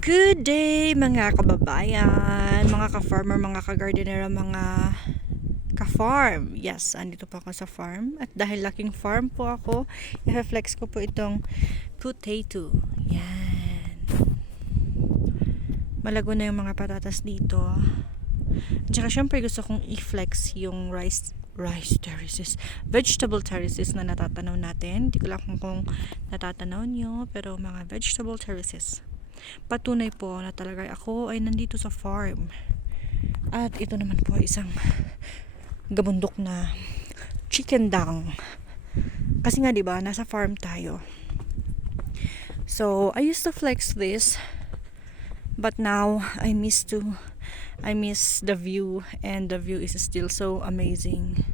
Good day mga kababayan, mga ka-farmer, mga ka-gardener, mga ka-farm. Yes, andito po ako sa farm. At dahil laking farm po ako, i-flex ko po itong potato. Yan. Malago na yung mga patatas dito. At saka syempre gusto kong i-flex yung rice terraces, vegetable terraces na natatanaw natin. Hindi ko lang kung natatanaw nyo, pero mga vegetable terraces. Patunay po na talaga ako ay nandito sa farm. At ito naman po isang gabundok na chicken dung. Kasi nga 'di ba, nasa farm tayo. So, I used to flex this, but now I miss the view, and the view is still so amazing.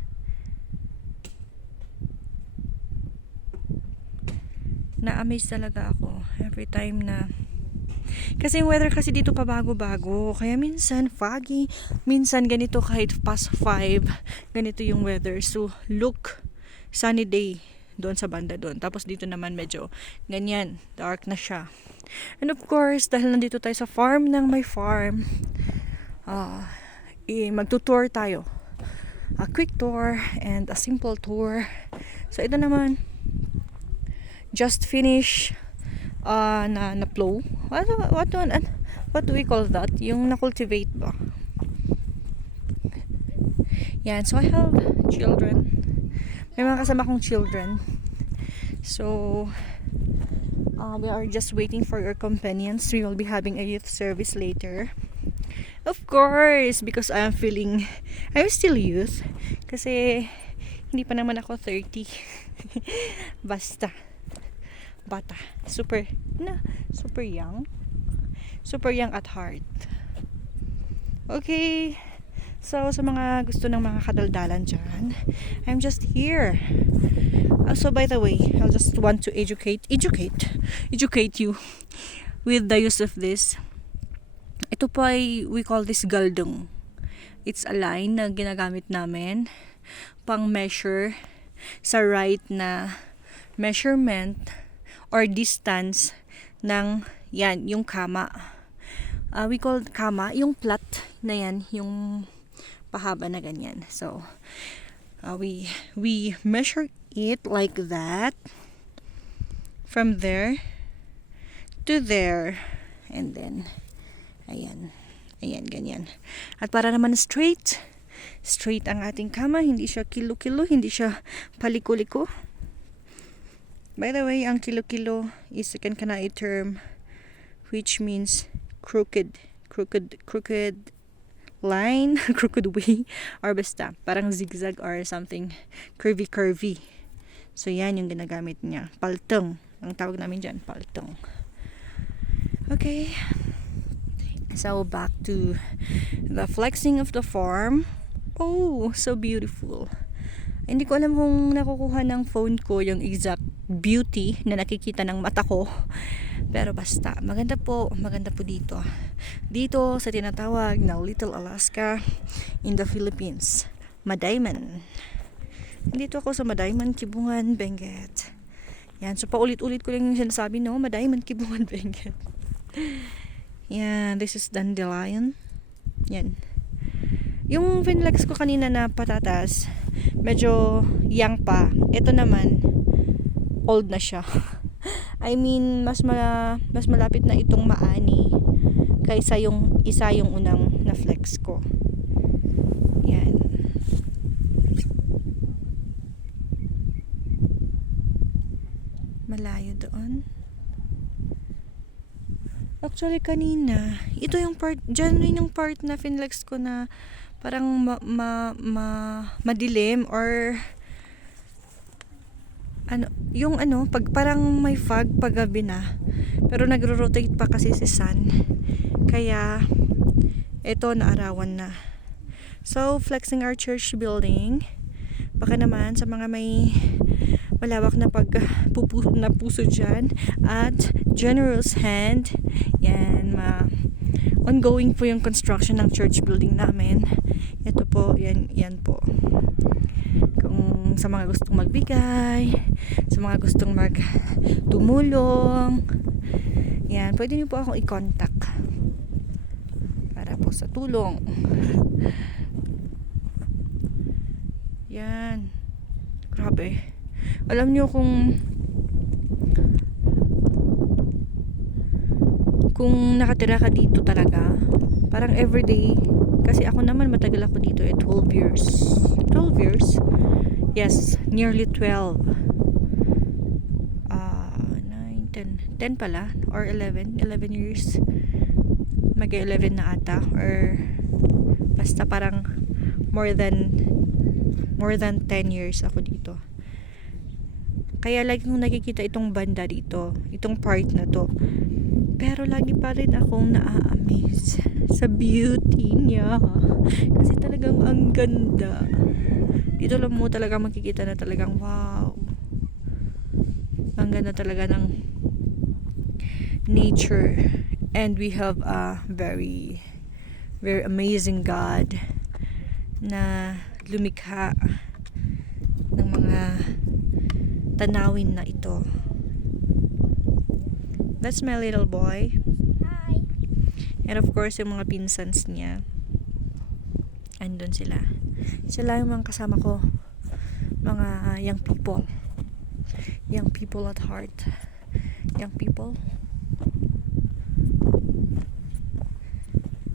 Na-amaze talaga ako every time na kasi yung weather kasi dito pabago-bago. Kaya minsan foggy, minsan ganito kahit past 5, ganito yung weather. So, look, sunny day doon sa banda doon. Tapos dito naman medyo ganyan, dark na siya. And of course, dahil nandito tayo sa farm ng my farm, magtutour tayo. A quick tour and a simple tour. So, ito naman, just finish na plow. What do we call that? Yung na-cultivate ba? Yan. So, I have children. May mga kasama kong children. So, we are just waiting for our companions. We will be having a youth service later. Of course, because I'm still youth. Kasi, hindi pa naman ako 30. Bata. Super young at heart. Okay. So, sa mga gusto ng mga kadaldalan dyan, I'm just here. So, by the way, I'll just want to educate you with the use of this. Ito po ay, we call this galdong. It's a line na ginagamit namin pang measure sa right na measurement or distance ng yan, yung kama. We call kama, yung plat na yan, yung pahaba na ganyan. So, we measure it like that from there to there, and then ayan, ganyan. At para naman straight ang ating kama, hindi siya kilo-kilo, hindi siya paliko-liko. By the way, ang kilo-kilo is a Kankanai term which means crooked line, crooked way, or basta parang zigzag or something curvy. So yan yung ginagamit niya, paltong. Ang tawag namin dyan, paltong. Okay. So back to the flexing of the farm. Oh, so beautiful. Hindi ko alam kung nakukuha ng phone ko yung exact beauty na nakikita ng mata ko. Pero basta, maganda po dito. Dito sa tinatawag na Little Alaska in the Philippines. Madayman. Dito ako sa Madayman, Kibungan, Benguet. Yan, so paulit-ulit ko lang yung sinasabi, no? Madayman, Kibungan, Benguet. Yan, this is dandelion. Yan. Yung finlex ko kanina na patatas, medyo young pa. Ito naman, old na siya. I mean, mas malapit na itong maani kaysa yung isa yung unang na-flex ko. Yan. Malayo doon. Actually, kanina, ito yung part, dyan yung part na finlex ko na parang madilim or pag parang may fog paggabi na, pero nagro-rotate pa kasi si sun, kaya ito naarawan na. So, flexing our church building. Baka naman sa mga may malawak na na puso dyan at generous hand, yan, ongoing po yung construction ng church building namin. Ito po, yan po. Kung sa mga gustong magbigay, sa mga gustong tumulong, Yan, pwede niyo po akong i-contact para po sa tulong. Yan. Grabe. Alam niyo kung nakatira ka dito talaga, parang everyday, kasi ako naman matagal ako dito 12 years. 12 years? Yes, nearly 12. 9, 10 pala, or 11 years. Mag-11 na ata, or basta parang more than 10 years ako dito. Kaya lagi kong nakikita itong banda dito, itong part na to. Pero lagi pa rin akong naa-amaze sa beauty niya. Kasi talagang ang ganda. Dito lang mo talaga makikita na talagang wow. Ang ganda talaga ng nature. And we have a very, very amazing God na lumikha ng mga tanawin na ito. That's my little boy. Hi. And of course, yung mga pinsans niya. Andun sila. Sila yung mga kasama ko. Mga young people. Young people at heart. Young people.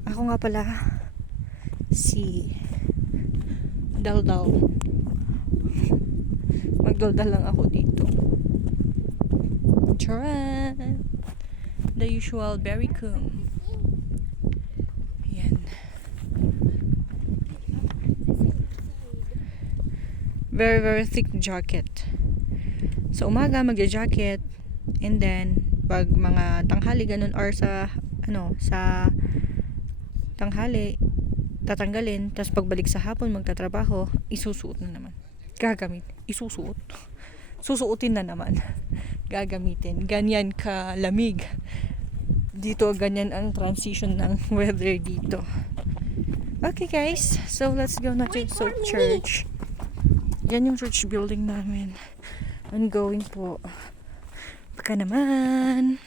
Ako nga pala si Daldal. Magdaldal lang ako dito. Charan! The usual berry coom. Yan. Very, very thick jacket. Sa umaga, magja-jacket. And then, pag mga tanghali ganun, or sa tanghali, tatanggalin. Tapos pagbalik sa hapon, magtatrabaho, isusuot na naman. Isusuot. Susuotin na naman. Gagamitin. Ganyan kalamig. Dito, ganyan ang transition ng weather dito. Okay guys, so let's go na to church. Yan yung church building namin. Ongoing po. Baka naman.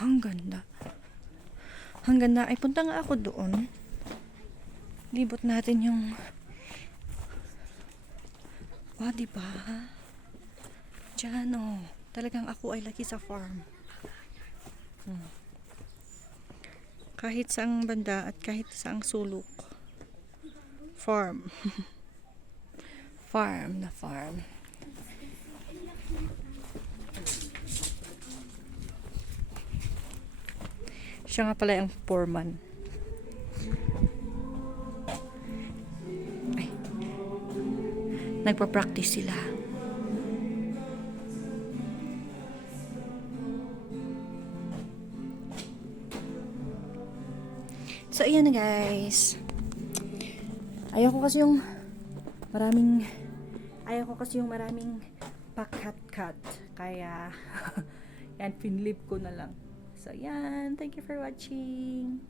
Ang ganda. Ang ganda. Ay, punta nga ako doon. Libot natin yung diba? Diyan, talagang ako ay laki sa farm. Kahit saang banda at kahit saang sulok. Farm. Farm na farm. Siya nga pala ang foreman. Nagpa-practice sila. So, ayan na guys. Ayaw ko kasi yung maraming pakat-cut. Kaya, yan, pinlip ko na lang. So, ayan. Thank you for watching.